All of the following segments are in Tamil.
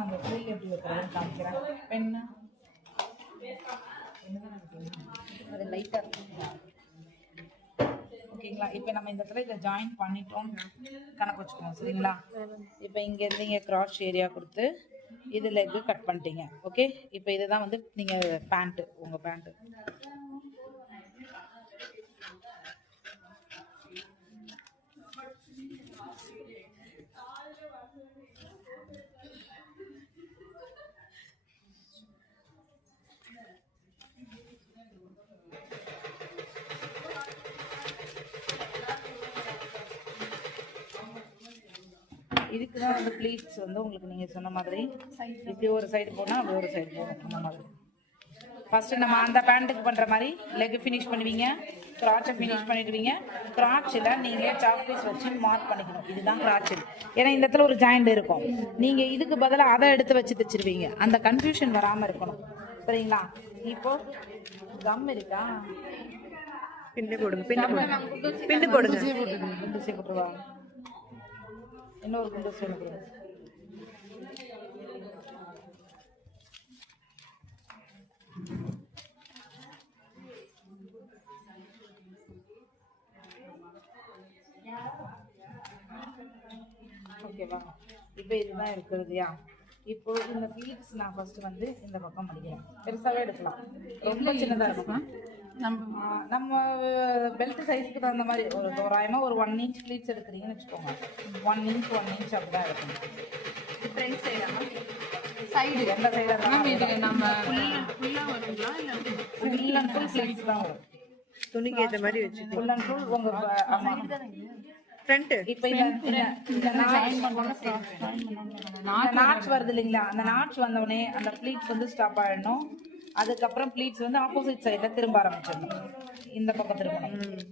அந்த ஃப்ரில் எப்படி வைக்கிறதுன்னு காமிக்கிறேன். பென்னு அது லைட்டாக இருக்குங்களா? ஓகேங்களா? இப்போ நம்ம இந்த இடத்துல இதை ஜாயின் பண்ணிட்டோம் கணக்கு வச்சுக்கணும். சரிங்களா? இப்போ இங்கேருந்து இங்கே கிராஸ் ஏரியா கொடுத்து இது லெக்கு கட் பண்ணிட்டீங்க. ஓகே, இப்போ இதுதான் வந்து நீங்கள் பேண்ட்டு, உங்கள் பேண்ட்டு. இதுக்கு தான் வந்து ப்ளீட்ஸ் வந்து உங்களுக்கு நீங்கள் சொன்ன மாதிரி இப்படி ஒரு சைடு போனால் அப்படி ஒரு சைடு போகணும். அந்த மாதிரி ஃபஸ்ட்டு நம்ம அந்த பேண்ட்டுக்கு பண்ணுற மாதிரி லெக் ஃபினிஷ் பண்ணுவீங்க, கிராட்சை ஃபினிஷ் பண்ணிடுவீங்க. கிராட்சில் நீங்கள் சாக் பீஸ் வச்சு மார்க் பண்ணிக்கணும். இதுதான் கிராட்சில். ஏன்னா இந்த இடத்துல ஒரு ஜாயிண்ட் இருக்கும். நீங்கள் இதுக்கு பதிலாக அதை எடுத்து வச்சு தைச்சிருவீங்க. அந்த கன்ஃபியூஷன் வராமல் இருக்கணும். சரிங்களா? இப்போ கம் இருக்கா? பின்னு போடுங்க, பின்னு போடுங்க. குண்டு போட்டுருவா. இன்னொரு குண்டு சொல்லுங்க. ஓகேவா? இப்போ இதுதான் இருக்கிறதுயா. இப்போ இந்த ப்ளீட்ஸ் நான் ஃபர்ஸ்ட் வந்து இந்த பக்கம் மடிக்கிறேன். பெருசாகவே எடுக்கலாம், ரொம்ப சின்னதாக இருக்கும். நம்ம பெல்ட் சைஸ்க்கு தகுந்த மாதிரி ஒரு தோராயமாக ஒரு 1 இன்ச் ப்ளீட்ஸ் எடுக்கிறீங்கன்னு வச்சுக்கோங்க. 1 இன்ச் அப்படி தான் எடுக்கணும். ஃப்ரண்ட் சைடு எந்த சைடாக இது நம்ம ஃபுல்லாக வருங்களா இல்லை ஃபுல் அண்ட் ஃபுல் ப்ளீட்ஸ் தான் வரும். துணிக்கு ஏற்ற மாதிரி வச்சு ஃபுல் அண்ட் ஃபுல் உங்கள் ஃப்ரண்ட். இப்போ இந்த நாட்ச் வருது இல்லைங்களா? அந்த நாட்ச் வந்தோடனே அந்த ப்ளீட்ஸ் வந்து ஸ்டாப் ஆகிடணும். அதுக்கப்புறம் ப்ளீட்ஸ் வந்து ஆப்போசிட் சைடில் திரும்ப ஆரம்பிச்சிடணும். இந்த பக்கம் திரும்பணும்.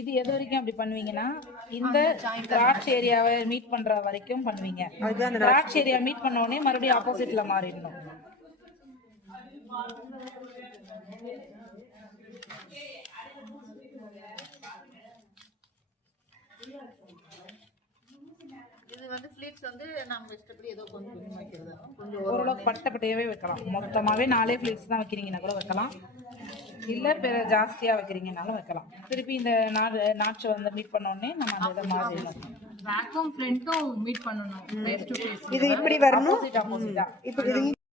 இது எது வரைக்கும் அப்படி பண்ணுவீங்கன்னா இந்த கிராட்ச் ஏரியாவை மீட் பண்ற வரைக்கும் பண்ணுவீங்க. கிராட்ச் ஏரியா மீட் பண்ண உடனே மறுபடியும் ஆப்போசிட்ல மாறிடணும். இது வந்து ஃப்ளீட்ஸ் வந்து நம்ம இஷ்டப்படி ஏதோ கொஞ்சம் வைக்கிறது, கொஞ்சம் ஓரளவுக்கு பட்டப்பட்டையாவே வைக்கலாம். மொத்தமாகவே 4 ஃப்ளீட்ஸ் தான் வைக்கிறீங்கன்னா கூட வைக்கலாம், இல்லை ஜாஸ்தியாக வைக்கிறீங்கனாலும் வைக்கலாம். திருப்பி இந்த நாட்சை வந்து மீட் பண்ண உடனே நம்ம அந்த இதை மாறிடணும். பேக்கும் ஃப்ரண்ட்டும் மீட் பண்ணணும், ஃபேஸ் டு ஃபேஸ். இது இப்படி வரணும், ஆப்போசிட்டா இப்படி